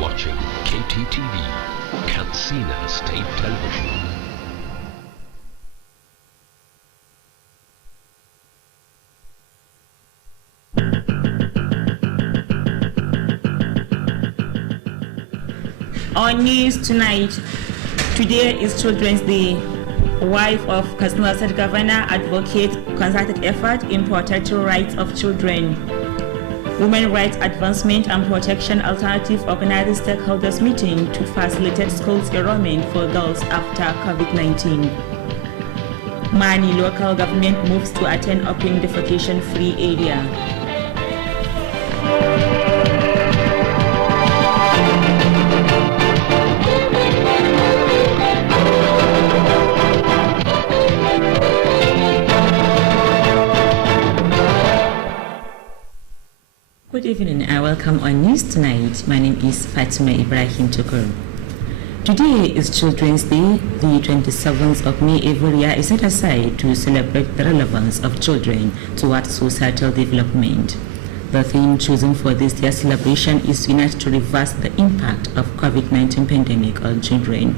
watching Kttv, Katsina State Television. On news tonight, today is Children's Day. Wife of Katsina State Governor advocates concerted effort in protecting rights of children. Women Rights Advancement and Protection Alternative organizes stakeholders meeting to facilitate schools enrollment for girls after COVID-19. Mani local government moves to attend open defecation-free area. Good evening and welcome on News Tonight. My name is Fatima Ibrahim Tukur. Today is Children's Day. The 27th of May every year is set aside to celebrate the relevance of children towards societal development. The theme chosen for this year's celebration is Unite to reverse the impact of COVID-19 pandemic on children.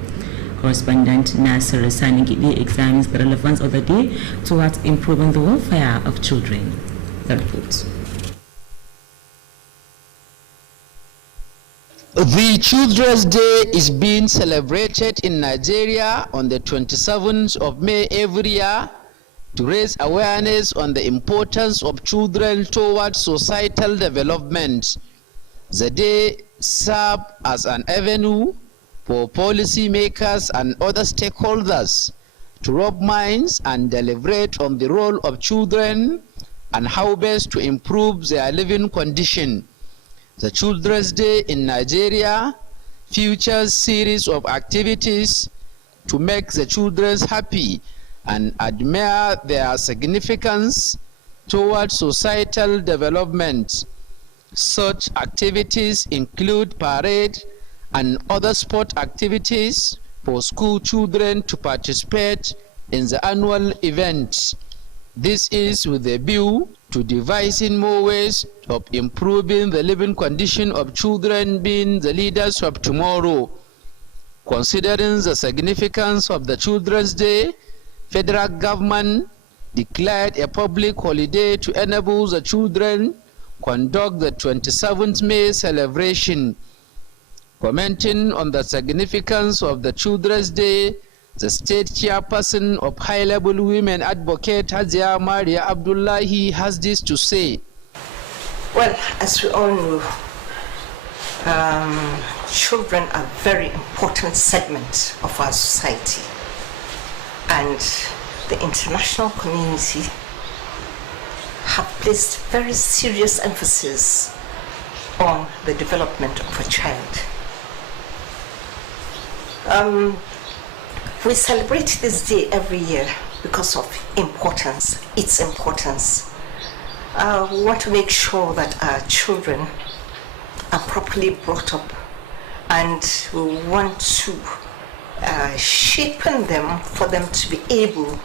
Correspondent Nasser Sanigidi examines the relevance of the day towards improving the welfare of children. The report. The Children's Day is being celebrated in Nigeria on the 27th of May every year to raise awareness on the importance of children towards societal development. The day serves as an avenue for policymakers and other stakeholders to rub minds and deliberate on the role of children and how best to improve their living condition. The Children's Day in Nigeria features series of activities to make the children happy and admire their significance towards societal development. Such activities include parade and other sport activities for school children to participate in the annual event. This is with a view to devising more ways of improving the living condition of children being the leaders of tomorrow. Considering the significance of the Children's Day, federal government declared a public holiday to enable the children conduct the 27th May celebration. Commenting on the significance of the Children's Day, the state chairperson of High-Level Women Advocate Hazia Maria Abdullahi has this to say. Well, as we all know, children are a very important segment of our society, and the international community have placed very serious emphasis on the development of a child. We celebrate this day every year because of its importance. We want to make sure that our children are properly brought up, and we want to shapen them for them to be able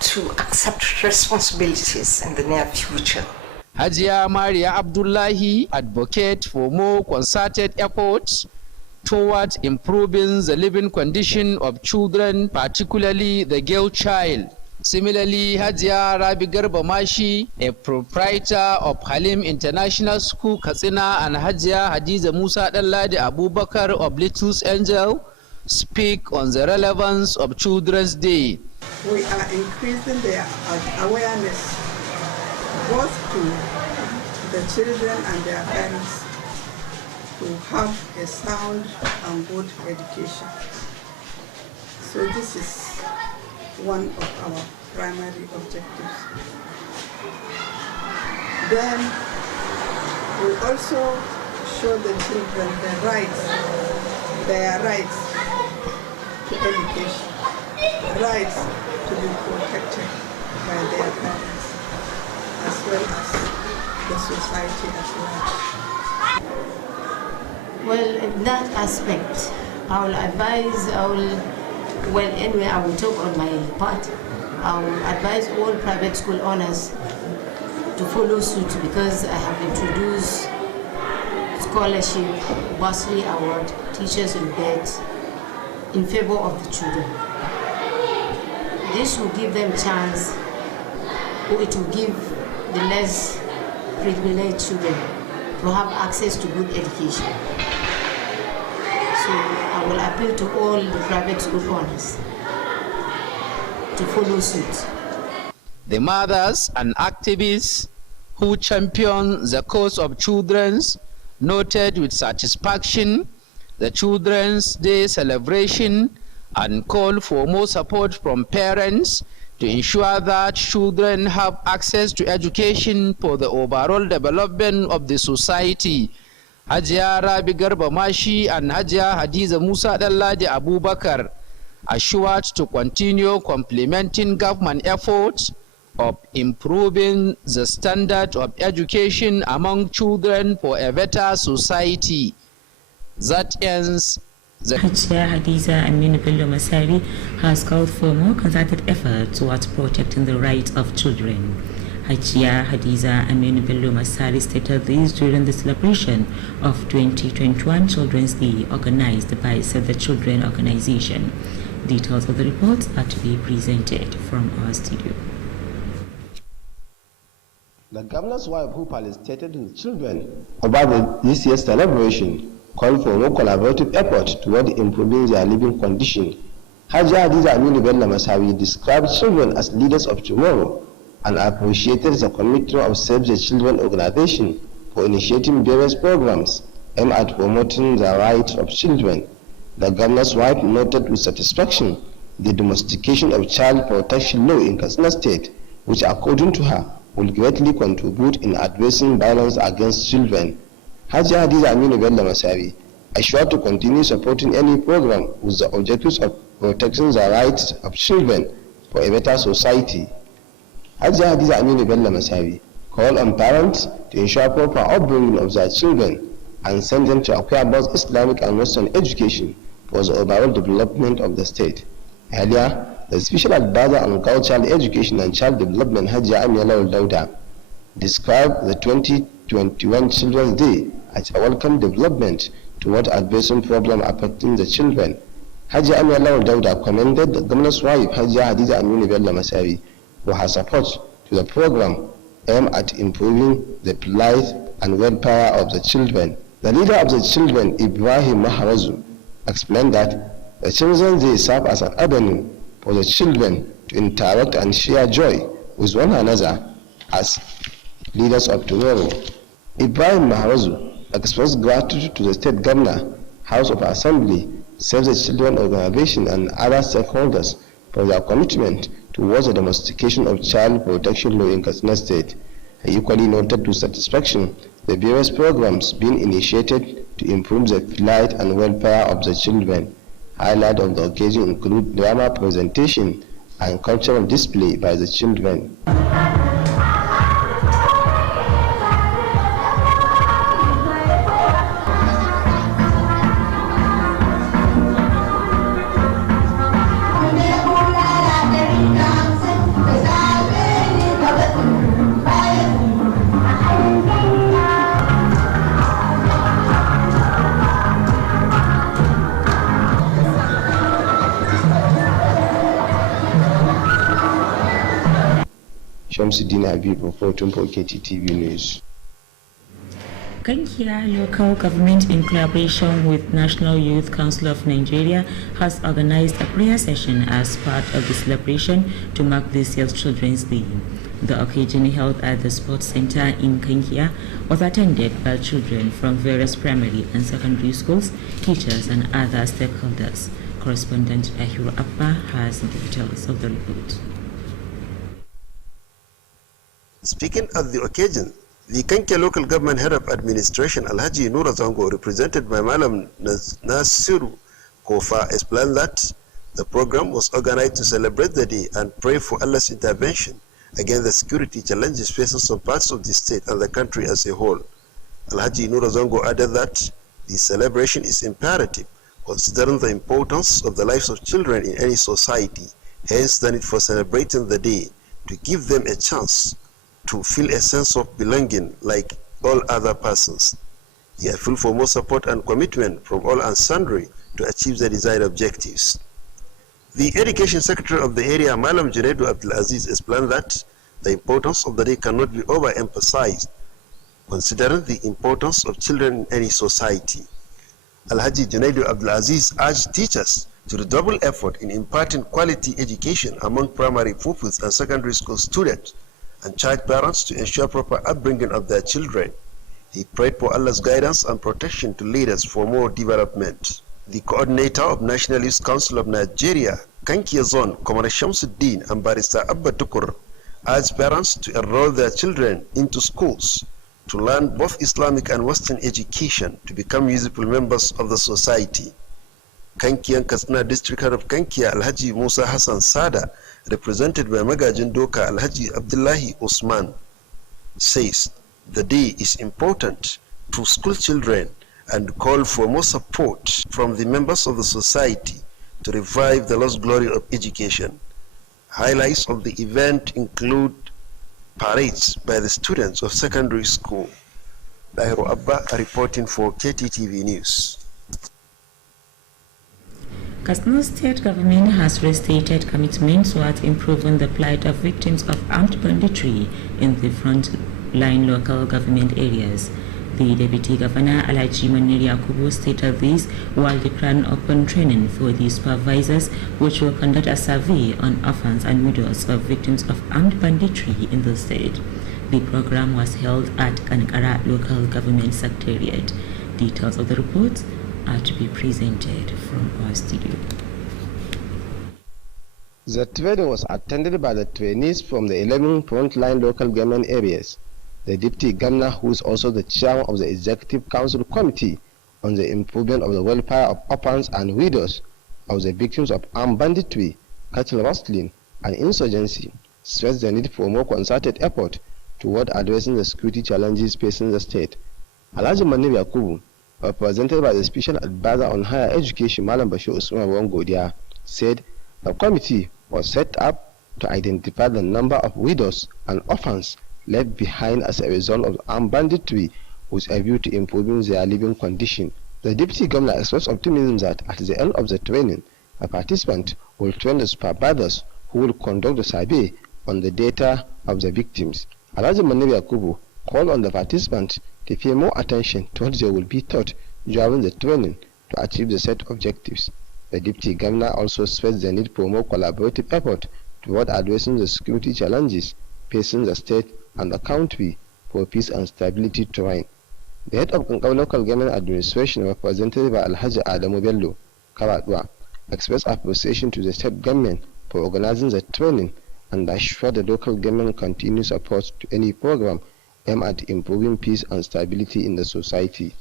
to accept responsibilities in the near future. Hazia Maria Abdullahi advocates for more concerted efforts towards improving the living condition of children, particularly the girl child. Similarly, Hazia Rabi Garba Mashi, a proprietor of Halim International School, Katsina, and Hazia Hadiza Musa Dalladi Abubakar of Little's Angel speak on the relevance of Children's Day. We are increasing the awareness both to the children and their parents to have a sound and good education. So this is one of our primary objectives. Then we also show the children their rights to education, rights to be protected by their parents, as well as the society at large. Well, in that aspect, I will advise, I will talk on my part. I will advise all private school owners to follow suit, because I have introduced scholarship, bursary award, teachers will get in favor of the children. This will give them chance, or it will give the less privileged children to have access to good education. So I will appeal to all the private school owners to follow suit. The mothers and activists who champion the cause of children's noted with satisfaction the Children's Day celebration and call for more support from parents to ensure that children have access to education for the overall development of the society. Hajiya Rabi Garba Mashi and Hajiya Hadiza Musa Dalladi Abubakar assured to continue complementing government efforts of improving the standard of education among children for a better society. That ends the Hajiya Hadiza Aminu Bello Masari has called for more concerted effort towards protecting the rights of children. Hajiya Hadiza Aminu Bello Masari stated this during the celebration of 2021 Children's Day organized by Save the Children organization. Details of the report are to be presented from our studio. The governor's wife, who participated with children about this year's celebration, called for more collaborative effort toward improving their living condition. Hajiya Hadiza Aminu Bello Masari described children as leaders of tomorrow and appreciated the commitment of Save the Children organization for initiating various programs aimed at promoting the rights of children. The governor's wife noted with satisfaction the domestication of child protection law in Katsina State, which according to her will greatly contribute in addressing violence against children. Hajiya Hadiza Aminu Bello Masari assured to continue supporting any program with the objectives of protecting the rights of children for a better society. Hajiya Hadiza Aminu Bello Masari called on parents to ensure proper upbringing of their children and send them to acquire both Islamic and Western education for the overall development of the state. Earlier, the Special Advisor on Girl Child Education and Child Development, Hajiya Amina Dauda, described the 2021 Children's Day as a welcome development toward addressing problems affecting the children. Hajiya Amina Dauda commended the governor's wife, Hajiya Hadiza Aminu Bello Masari, for her support to the program aimed at improving the plight and welfare of the children. The leader of the children, Ibrahim Maharazu, explained that the Children's Day serves as an avenue for the children to interact and share joy with one another as leaders of tomorrow. Ibrahim Maharazu expressed gratitude to the state governor, House of Assembly, Save the Children organization and other stakeholders for their commitment towards the domestication of child protection law in Katsina State. He equally noted to satisfaction the various programs being initiated to improve the plight and welfare of the children. Highlight of the occasion include drama presentation and cultural display by the children. Shamsuddin Habib, reporting for Kttv News. Kankia local government, in collaboration with National Youth Council of Nigeria, has organized a prayer session as part of the celebration to mark this year's Children's Day. The occasion held at the Sports Center in Kankia was attended by children from various primary and secondary schools, teachers and other stakeholders. Correspondent Ahiro Abba has the details of the report. Speaking at the occasion, the Kankia local government head of administration Alhaji Nura Zango, represented by Malam Nasiru Kofa, explained that the program was organized to celebrate the day and pray for Allah's intervention against the security challenges facing some parts of the state and the country as a whole. Alhaji Nura Zango added that the celebration is imperative considering the importance of the lives of children in any society, hence the need for celebrating the day to give them a chance to feel a sense of belonging like all other persons. He appealed for more support and commitment from all and sundry to achieve the desired objectives. The Education Secretary of the area, Malam Junaidu Abdulaziz, explained that the importance of the day cannot be overemphasized, considering the importance of children in any society. Alhaji Junaidu Abdulaziz urged teachers to redouble effort in imparting quality education among primary pupils and secondary school students, and charged parents to ensure proper upbringing of their children. He prayed for Allah's guidance and protection to lead us for more development. The coordinator of National Youth Council of Nigeria, Kankia Zone, Comrade Shamsuddin and Barrister Abba Tukur, urged parents to enroll their children into schools to learn both Islamic and Western education to become useful members of the society. Kankia Katsina District Head of Kankia, Alhaji Musa Hassan Sada, represented by Magajin Doka Alhaji Abdullahi Usman, says the day is important to school children and call for more support from the members of the society to revive the lost glory of education. Highlights of the event include parades by the students of secondary school. Dahiru Abba reporting for Kttv News. Katsina State Government has restated commitment towards improving the plight of victims of armed banditry in the front-line local government areas. The Deputy Governor Alhaji Manir Yakubu stated this while declaring open training for the supervisors, which will conduct a survey on orphans and widows of victims of armed banditry in the state. The program was held at Kankara Local Government Secretariat. Details of the report are to be presented from our studio. The training was attended by the trainees from the 11 frontline local government areas. The Deputy Governor, who is also the chairman of the Executive Council Committee on the improvement of the welfare of orphans and widows of the victims of armed banditry, cattle rustling, and insurgency, stressed the need for more concerted effort toward addressing the security challenges facing the state. Alhaji Manir Yakubu, represented by the Special Advisor on Higher Education, Malam Bashir Usman Wangodia, said the committee was set up to identify the number of widows and orphans left behind as a result of armed banditry with a view to improving their living condition. The Deputy Governor expressed optimism that at the end of the training, a participant will train the supervisors who will conduct the survey on the data of the victims. Alhaji Manir Yakubu called on the participants to pay more attention to what they will be taught during the training to achieve the set objectives. The Deputy Governor also stressed the need for more collaborative effort toward addressing the security challenges facing the state and the country for peace and stability to reign. The head of Kankara Local Government Administration, represented by Alhaji Adamu Bello Karadwa, expressed appreciation to the state government for organizing the training and assured the local government continued support to any program aimed at improving peace and stability in the society.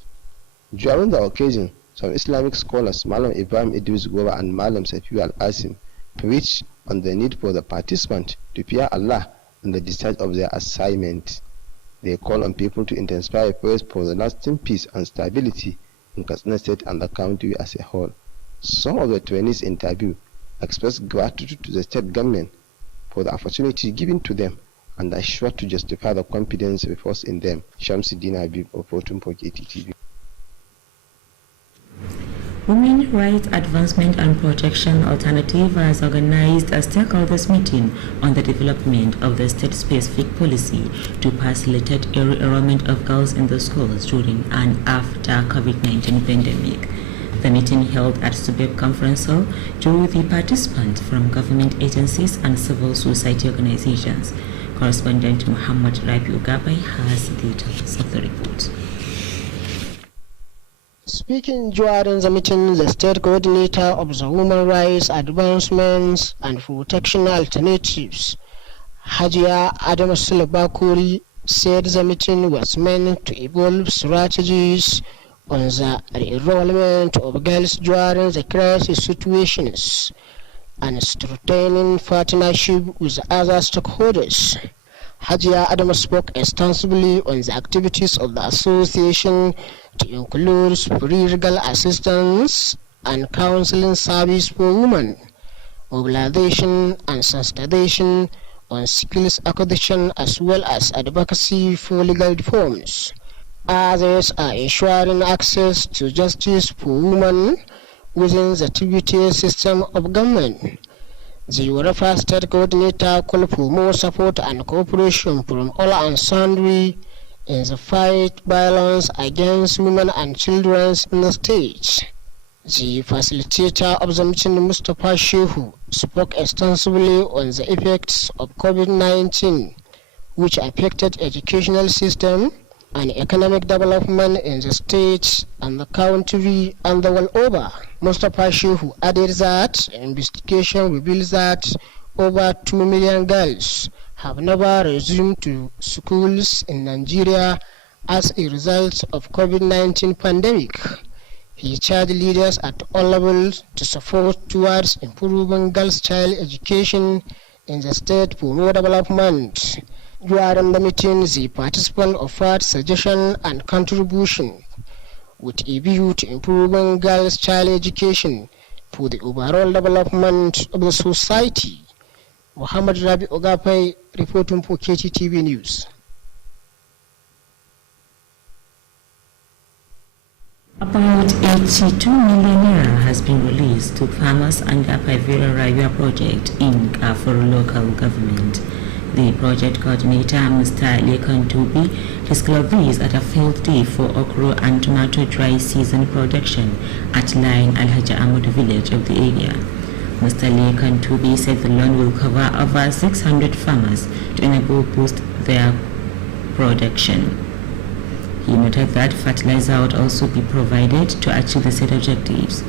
During the occasion, some Islamic scholars, Malam Ibrahim Idris Goba and Malam Safiu Al-Asim, preached on the need for the participants to fear Allah and the discharge of their assignment. They call on people to intensify prayers for the lasting peace and stability in Katsina State and the country as a whole. Some of the trainees interviewed expressed gratitude to the state government for the opportunity given to them and are sure to justify the confidence reposed in them. Shamsuddin Habib, reporting for Kttv. Women Rights Advancement and Protection Alternative has organized a stakeholders meeting on the development of the state-specific policy to facilitate early enrollment of girls in the schools during and after COVID-19 pandemic. The meeting held at Subeb Conference Hall drew the participants from government agencies and civil society organizations. Correspondent Muhammad Rabiu Gabai has details of the report. Speaking during the meeting, the state coordinator of the Human Rights Advancements and Protection Alternatives, Hajia Adam Sulabakuri, said the meeting was meant to evolve strategies on the enrollment of girls during the crisis situations and strengthening partnership with other stakeholders. Hajia Adam spoke extensively on the activities of the association to include free legal assistance and counseling service for women, mobilization and sensitization on skills acquisition, as well as advocacy for legal reforms. Others are ensuring access to justice for women within the tributary system of government. The Yoruba State Coordinator called for more support and cooperation from all and sundry in the fight violence against women and children in the state. The facilitator of the meeting, Mustapha Shehu, spoke extensively on the effects of COVID-19, which affected educational system and economic development in the state and the country and the world over. Mustapha Shehu added that investigation reveals that over 2 million girls have never resumed to schools in Nigeria as a result of COVID-19 pandemic. He charged leaders at all levels to support towards improving girls' child education in the state for more development. During the meeting, the participants offered suggestions and contributions with a view to improving girls' child education for the overall development of the society. Muhammad Rabi Ogapai reporting for Kttv News. About 82 million naira has been released to farmers under Pivira Rayua project in Kafur local government. The project coordinator, Mr. Kttv, disclosed this at a field day for okra and tomato dry season production at Line Alhaja Ahmad village of the area. Mr. Kttv said the loan will cover over 600 farmers to enable boost their production. He noted that fertilizer would also be provided to achieve the set objectives.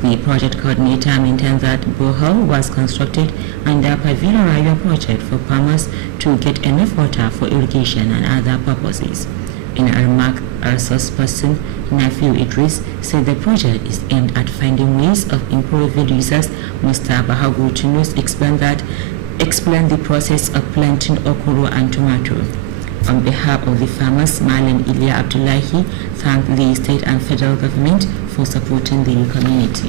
The project coordinator maintained that borehole was constructed under Pavila Rayua project for farmers to get enough water for irrigation and other purposes. In a remark, a resource person, Nafiu Idris, said the project is aimed at finding ways of improving resource. Mr. Bahagu Tunus explained the process of planting okoro and tomato. On behalf of the farmers, Malam Ilya Abdullahi thanked the state and federal government for supporting the community.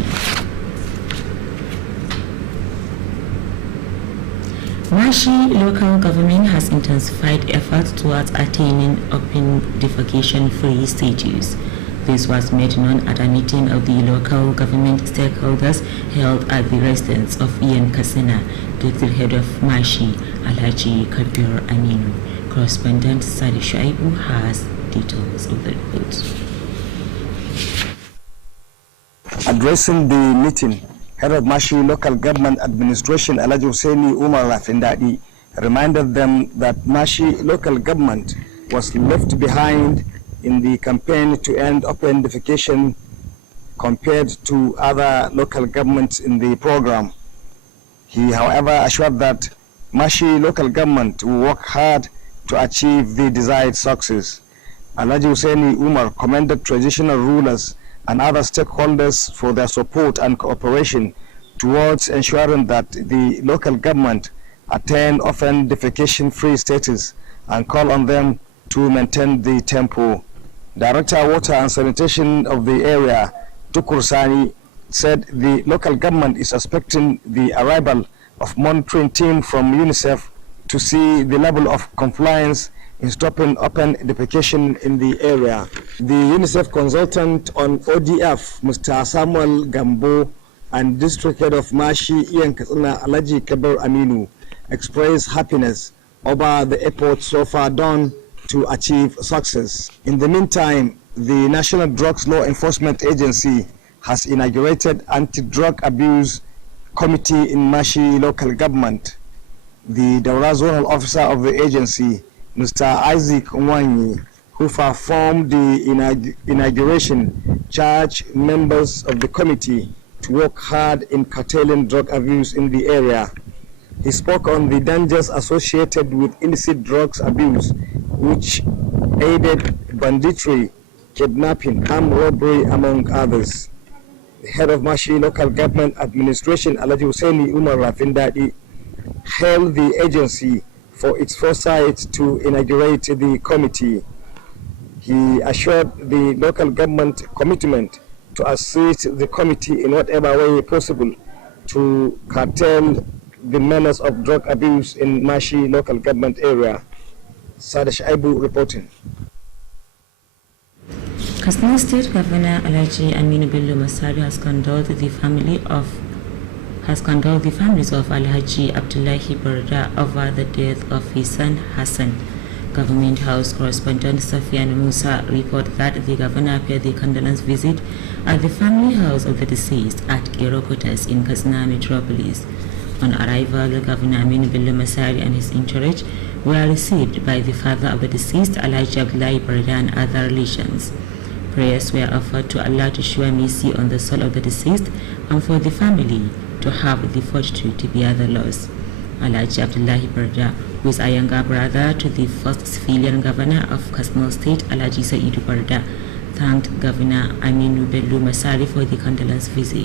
Mashi local government has intensified efforts towards attaining open defecation-free status. This was made known at a meeting of the local government stakeholders held at the residence of Ian Kasina, the head of Mashi, Alhaji Kabir Aminu. Correspondent Sadi Shaibu has details of the report. Addressing the meeting, head of Mashi local government administration Alhaji Hussaini Umar Rafindadi reminded them that Mashi local government was left behind in the campaign to end open defecation compared to other local governments in the program. He, however, assured that Mashi local government will work hard to achieve the desired success. Alhaji Hussaini Umar commended traditional rulers and other stakeholders for their support and cooperation towards ensuring that the local government attain often defecation-free status and call on them to maintain the tempo. Director Water and Sanitation of the area, Tukur Sani, said the local government is expecting the arrival of monitoring team from UNICEF to see the level of compliance in stopping open defecation in the area. The UNICEF consultant on ODF, Mr. Samuel Gambo, and district head of Mashi Ian Katsina Alhaji Kabir Aminu expressed happiness over the efforts so far done to achieve success. In the meantime, the National Drugs Law Enforcement Agency has inaugurated anti-drug abuse committee in Mashi local government. The Daura Zonal Officer of the agency, Mr. Isaac Nwanyi, who performed the inauguration, charged members of the committee to work hard in curtailing drug abuse in the area. He spoke on the dangers associated with illicit drugs abuse, which aided banditry, kidnapping, armed robbery, among others. The head of Mashi Local Government Administration, Alhaji Hussaini Umar Rafindadi, hailed the agency for its foresight to inaugurate the committee. He assured the local government commitment to assist the committee in whatever way possible to curtail the menace of drug abuse in Mashi local government area. Sadish Aibu reporting. Katsina State Governor Alhaji Aminu Bello Masari has condoled the families of Alhaji Abdullahi Barda over the death of his son Hassan. Government House correspondent Safian Musa reported that the governor paid the condolence visit at the family house of the deceased at Girokotas in Katsina Metropolis. On arrival, the Governor Aminu Bello Masari and his entourage were received by the father of the deceased, Alhaji Abdullahi Barda, and other relations. Prayers were offered to Allah to shower mercy on the soul of the deceased and for the family to have the fortitude to bear the loss. Alhaji Abdullahi Barda, who is a younger brother to the first civilian governor of Katsina State, Alhaji Saidu Barda, thanked Governor Aminu Bello Masari for the condolence visit.